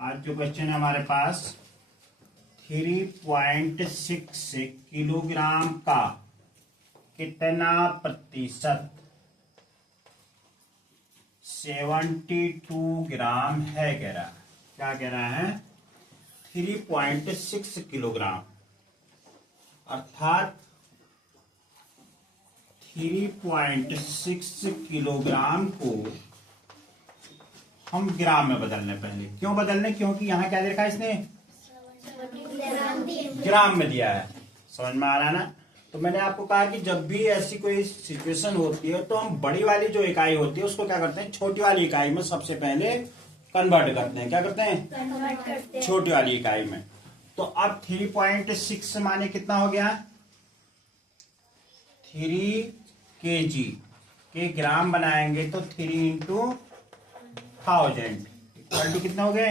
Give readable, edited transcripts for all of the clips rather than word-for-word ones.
आज जो क्वेश्चन है हमारे पास 3.6 किलोग्राम का कितना प्रतिशत 72 ग्राम है कह रहा है। क्या कह रहा है? 3.6 किलोग्राम अर्थात 3.6 किलोग्राम को हम ग्राम में बदलने। पहले क्यों बदलने? क्योंकि यहाँ क्या देखा इसने? ग्राम में दिया है। समझ में आ रहा है ना? तो मैंने आपको कहा कि जब भी ऐसी कोई सिचुएशन होती है तो हम बड़ी वाली जो इकाई होती है उसको क्या करते हैं, छोटी वाली इकाई में सबसे पहले कन्वर्ट करते हैं। क्या करते हैं? छोटी वाली इकाई में। तो अब 3.6 माने कितना हो गया? 3 kg के ग्राम बनाएंगे तो 3 इंटू 1000 इक्वल टू कितना हो गए?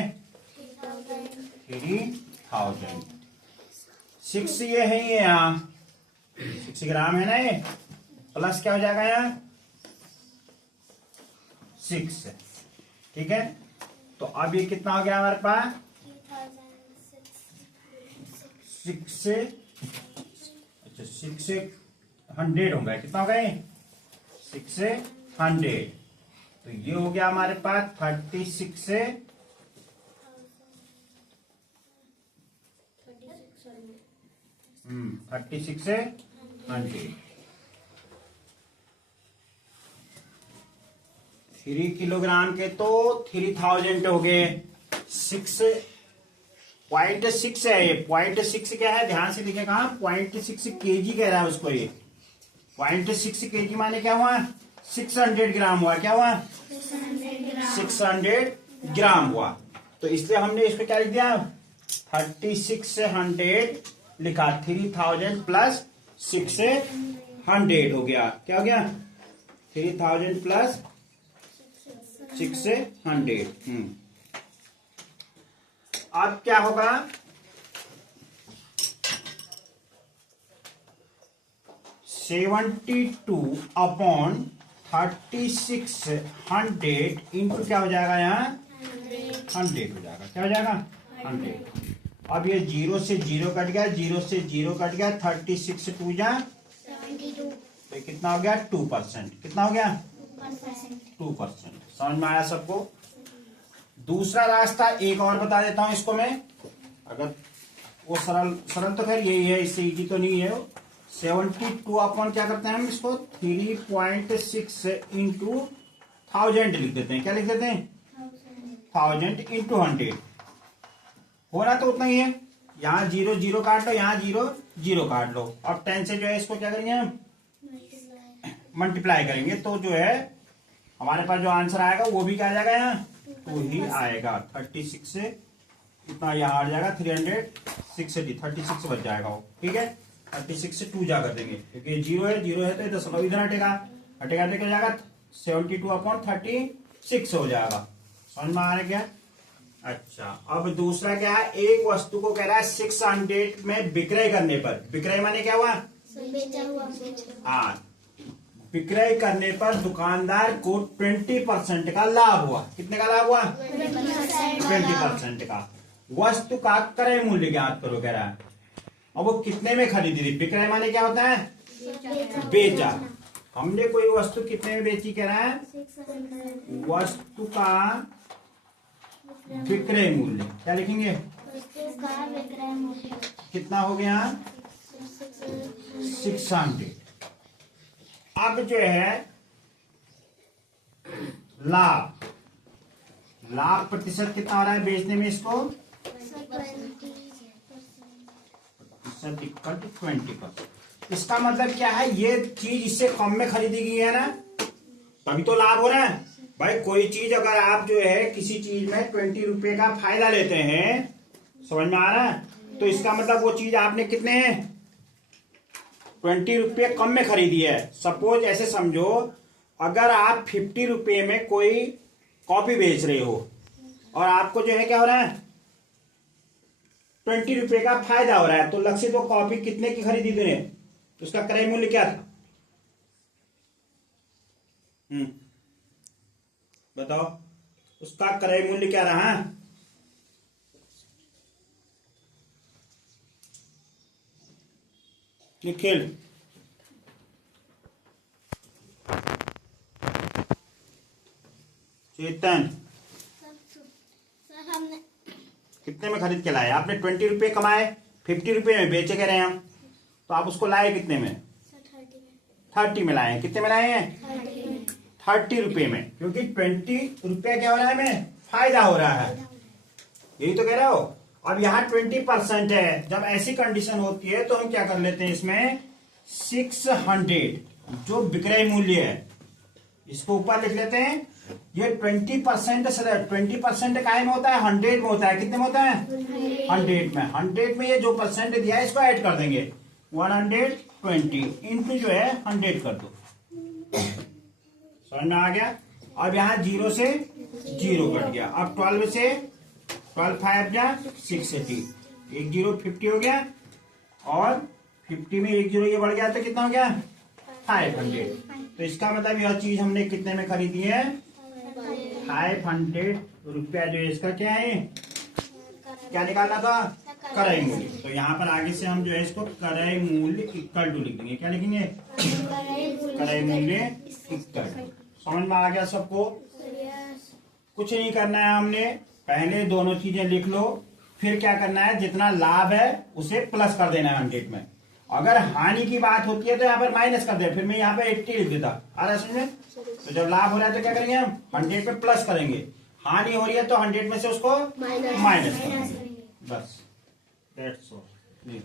3000। 6 ये है, ये यहाँ 6 ग्राम है ना, ये प्लस क्या हो जाएगा यहाँ 6। ठीक है, तो अब ये कितना हो गया हमारे पास? 6 से 100 हो गया। कितना हो गया? 6 से 100। तो ये हो गया हमारे पास 36 से 100। 3 किलोग्राम के तो 3000 हो गए। 6.6 है ये। 0.6 क्या है? ध्यान से देखिए कहा 0.6 kg कह रहा है उसको। ये 0.6 kg माने क्या हुआ? 600 ग्राम हुआ। क्या हुआ? 600 ग्राम हुआ। तो इसलिए हमने इसको क्या लिख दिया? 36 से 100 लिखा। 3000 प्लस 6 से 100 हो गया। क्या हो गया? 3000 प्लस 6 से 100। अब क्या होगा? 72 अपॉन 36 100 इंटू क्या हो जाएगा? यहाँ 100 हो जाएगा। क्या हो जाएगा? 100। अब ये 0 से 0 कट गया, 0 से 0 कट गया। 36 2 जा 72। तो कितना हो गया? 2%। कितना हो गया? 2%। समझ में आया सबको? दूसरा रास्ता एक और बता देता हूं इसको मैं। अगर वो सरल तो खैर यही है, इससे इजी तो नहीं है। 72 अपॉन क्या करते हैं हम इसको? 3.6 इंटू 1000 लिख देते हैं। क्या लिख देते हैं? 1000 इंटू 100। होना तो उतना ही है। यहाँ 0 0 काट लो, यहाँ 0 0 काट लो। अब 10 से जो है इसको क्या करेंगे हम? मल्टीप्लाई करेंगे। तो जो है हमारे पास जो आंसर आएगा वो भी क्या आ जाएगा? यहाँ 2 ही आएगा। 36 से इतना यहाँ आ जाएगा 360। 36 बच जाएगा वो। ठीक है, 36 से 2 जा कर देंगे क्योंकि 0 है, 0 है तो ये 10 इधर हटेगा। हटेगा तो क्या हो जाएगा? 72 अपॉन 36 हो जाएगा। समझ में आ रहा है क्या? अच्छा, अब दूसरा क्या है? एक वस्तु को कह रहा है 600 में विक्रय करने पर। विक्रय माने क्या हुआ? हाँ, विक्रय करने पर दुकानदार को 20% का लाभ हुआ। कितने का लाभ हुआ? 20% का। वस्तु का क्रय मूल्य ज्ञात करो कह रहा है। अब वो कितने में खरीदी थी? विक्रय माने क्या होता है? बेचा। हमने कोई वस्तु कितने में बेची कह रहा है? वस्तु का विक्रय मूल्य। क्या लिखेंगे? कितना हो गया? 600। अब जो है लाभ, लाभ प्रतिशत कितना आ रहा है बेचने में इसको? प्रतिशत इक्वल टू 20%। इसका मतलब क्या है? ये चीज इससे कम में खरीदी गई है ना, तभी तो लाभ हो रहा है। भाई कोई चीज अगर आप जो है किसी चीज में 20 रुपए का फायदा लेते हैं, समझ में आ रहा है, तो इसका मतलब वो चीज आपने कितने 20 रुपये कम में खरीदी है। सपोज ऐसे समझो, अगर आप 50 रुपये में कोई कॉपी बेच रहे हो और आपको जो है क्या हो रहा है? 20 रुपये का फायदा हो रहा है, तो लक्षित वो कॉपी कितने की खरीदी तूने? तो उसका क्रय मूल्य क्या था? बताओ। उसका क्रय मूल्य क्या रहा? निखिल, चेतन, सर हमने कितने में खरीद के लाए? आपने 20 रुपए कमाए, 50 रुपए में बेचे कह रहे हैं हम, तो आप उसको लाए कितने में? 30 में लाए हैं। कितने में लाए हैं? 30 रुपए में, क्योंकि 20 रुपया क्या हो रहा है हमें? फायदा हो रहा है, यही तो कह रहे हो। अब यहाँ 20% है। जब ऐसी कंडीशन होती है तो हम क्या कर लेते हैं, इसमें 600 जो विक्रय मूल्य है इसको ऊपर लिख लेते हैं। ये 20% 20% काय में होता है? 100 में होता है। कितने में होता है? 100 में। 100 में ये जो परसेंट दिया है इसको ऐड कर देंगे, 120 इंटू जो है 100 कर दो। समझ में आ गया? अब यहाँ 0 से 0 कट गया। अब 12 से 12 5 जा 680, 1 0 50 हो गया, और 50 में 1 0 ये बढ़ गया तो कितना हो गया? 500। तो इसका मतलब यह चीज हमने कितने में खरीदी है? 500 रुपया। जो है इसका क्या है, क्या निकालना था? क्रय मूल्य। तो यहाँ पर आगे से हम जो है इसको क्रय मूल्य इक्वल टू लिख देंगे। क्या लिखेंगे? क्रय मूल्य इक्वल टू। समझ में आ गया सबको? कुछ नहीं करना है हमने, पहले दोनों चीजें लिख लो, फिर क्या करना है, जितना लाभ है उसे प्लस कर देना है 100 में। अगर हानि की बात होती है तो यहाँ पर माइनस कर दे, फिर मैं यहाँ पे 80 लिख देता। आ रहा समझ में? तो जब लाभ हो रहा है तो क्या करेंगे हम? 100 पे प्लस करेंगे। हानि हो रही है तो 100 में से उसको माइनस करेंगे। बस दैट्स ऑल।